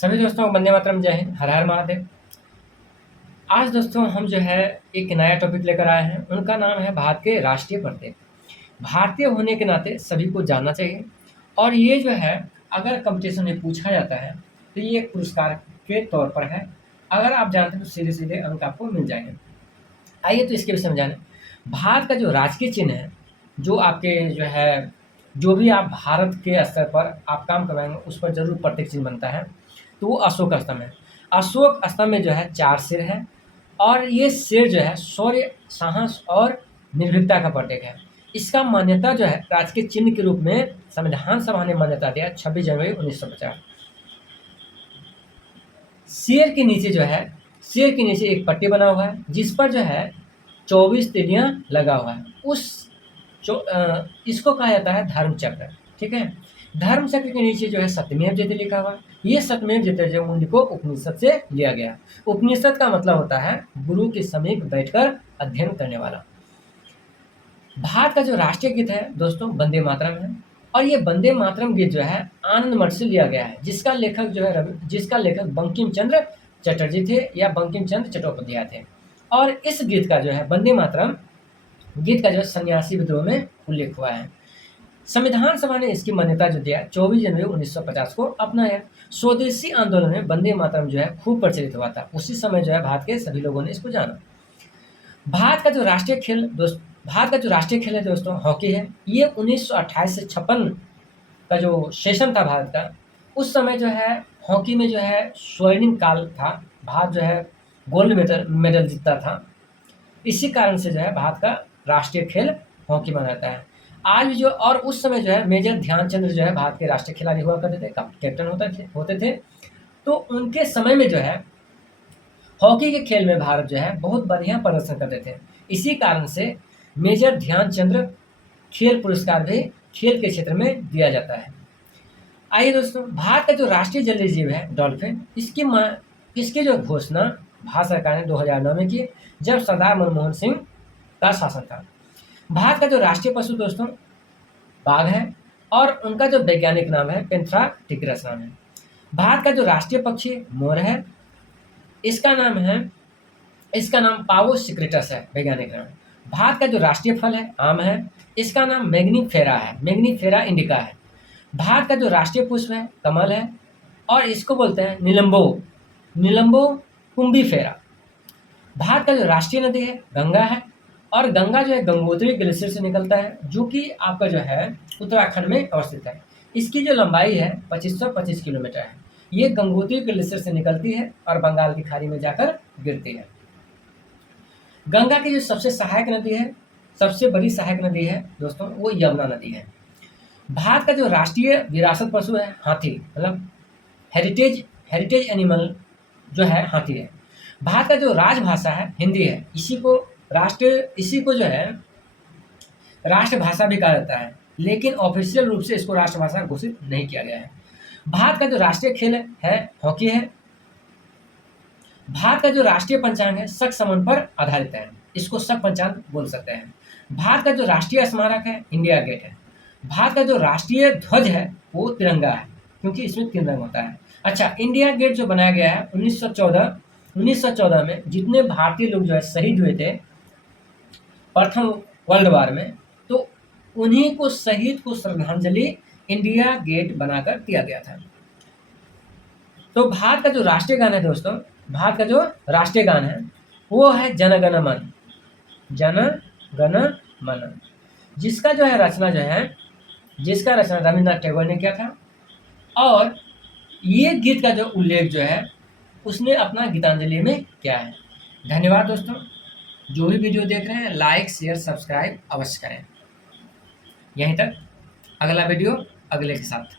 सभी दोस्तों को वंदे मातरम, जय हिंद, हर हर महादेव। आज दोस्तों हम जो है एक नया टॉपिक लेकर आए हैं। उनका नाम है भारत के राष्ट्रीय पर्दे। भारतीय होने के नाते सभी को जानना चाहिए। और ये जो है अगर कंपटीशन में पूछा जाता है तो ये एक पुरस्कार के तौर पर है। अगर आप जानते हैं तो सीधे सीधे अंक आपको मिल जाएंगे। आइए तो इसके विषय में जानें। भारत का जो राजकीय चिन्ह है, जो आपके जो है जो भी आप भारत के स्तर पर आप काम करवाएंगे उस पर जरूर प्रतीक चिन्ह बनता है, तो वो अशोक स्तंभ है। अशोक स्तंभ में जो है 4 सिर है और ये सिर जो है शौर्य, साहस और निर्भीकता का प्रतीक है। इसका मान्यता जो है राजकीय चिन्ह के रूप में संविधान सभा ने मान्यता दिया 26 जनवरी 1950। शेर के नीचे एक पट्टी बना हुआ है जिस पर जो है 24 तीलियां लगा हुआ है। इसको कहा जाता है धर्म चक्र। ठीक है, धर्म चक्र के नीचे जो है सत्यमेव जयते लिखा हुआ है। ये सत्यमेव जयते जो मूल्य को उपनिषद से लिया गया। उपनिषद का मतलब होता है गुरु के समीप बैठकर अध्ययन करने वाला। भारत का जो राष्ट्रीय गीत है दोस्तों वंदे मातरम है। और ये वंदे मातरम गीत जो है आनंद मठ से लिया गया है, जिसका लेखक बंकिम चंद्र चटर्जी थे या बंकिम चंद्र चट्टोपाध्याय थे। और इस गीत का जो है वंदे मातरम गीत का जो सन्यासी विद्रोह में उल्लेख हुआ है। संविधान सभा ने इसकी मान्यता जो दिया 24 जनवरी 1950 को अपनाया। स्वदेशी आंदोलन में वंदे मातरम जो है खूब प्रचलित हुआ था। उसी समय जो है भारत के सभी लोगों ने इसको जाना। भारत का जो राष्ट्रीय खेल है दोस्तों हॉकी है। ये 1928 से 56 का जो सेशन था भारत का, उस समय जो है हॉकी में जो है स्वर्णिम काल था। भारत जो है गोल्ड मेडल जीतता था। इसी कारण से जो है भारत का राष्ट्रीय खेल हॉकी माना जाता है। आज भी जो और उस समय जो है मेजर ध्यानचंद जो है भारत के राष्ट्रीय खिलाड़ी हुआ करते थे, कैप्टन होते थे। तो उनके समय में जो है हॉकी के खेल में भारत जो है बहुत बढ़िया प्रदर्शन करते थे। इसी कारण से मेजर ध्यानचंद खेल पुरस्कार भी खेल के क्षेत्र में दिया जाता है। आइए दोस्तों, भारत का जो राष्ट्रीय जलीय जीव है डॉल्फिन, इसकी जो घोषणा भारत सरकार ने 2009 में की, जब सरदार मनमोहन सिंह का शासन था। भारत का जो राष्ट्रीय पशु दोस्तों बाघ है और उनका जो वैज्ञानिक नाम है पेंथ्रा टिग्रिस नाम है। भारत का जो राष्ट्रीय पक्षी मोर है। इसका नाम पावो सिक्रेटस है, वैज्ञानिक नाम। भारत का जो राष्ट्रीय फल है आम है। इसका नाम मैग्नीफेरा इंडिका है। भारत का जो राष्ट्रीय पुष्प है कमल है और इसको बोलते हैं निलंबो कुंभीफेरा। भारत का जो राष्ट्रीय नदी है गंगा है और गंगा जो है गंगोत्री ग्लेशियर से निकलता है, जो कि आपका जो है उत्तराखंड में अवस्थित है। इसकी जो लंबाई है 2525 किलोमीटर है। ये गंगोत्री ग्लेशियर से निकलती है और बंगाल की खाड़ी में जाकर गिरती है। गंगा की जो सबसे बड़ी सहायक नदी है दोस्तों वो यमुना नदी है। भारत का जो राष्ट्रीय विरासत पशु है हाथी, मतलब हेरिटेज एनिमल जो है हाथी है। भारत का जो राजभाषा है हिंदी है। इसी को जो है राष्ट्रभाषा भी कहा जाता है, लेकिन ऑफिशियल रूप से इसको राष्ट्रभाषा घोषित नहीं किया गया है। भारत का जो राष्ट्रीय खेल है हॉकी है। भारत का जो राष्ट्रीय पंचांग है शक समन पर आधारित है। इसको शक पंचांग बोल सकते हैं। भारत का जो राष्ट्रीय स्मारक है इंडिया गेट है। भारत का जो राष्ट्रीय ध्वज है वो तिरंगा है, क्योंकि इसमें 3 रंग होता है। अच्छा, इंडिया गेट जो बनाया गया है 1914 में जितने भारतीय लोग जो है शहीद हुए थे प्रथम वर्ल्ड वार में, तो उन्हीं को शहीद को श्रद्धांजलि इंडिया गेट बनाकर दिया गया था। तो भारत का जो राष्ट्रीय गान है दोस्तों, भारत का जो राष्ट्रीय गान है वो है जन गण मन, जिसका रचना रविन्द्रनाथ टैगोर ने किया था। और ये गीत का जो उल्लेख जो है उसने अपना गीतांजलि में किया है। धन्यवाद दोस्तों। जो भी वीडियो देख रहे हैं लाइक शेयर सब्सक्राइब अवश्य करें। यहीं तक, अगला वीडियो अगले के साथ।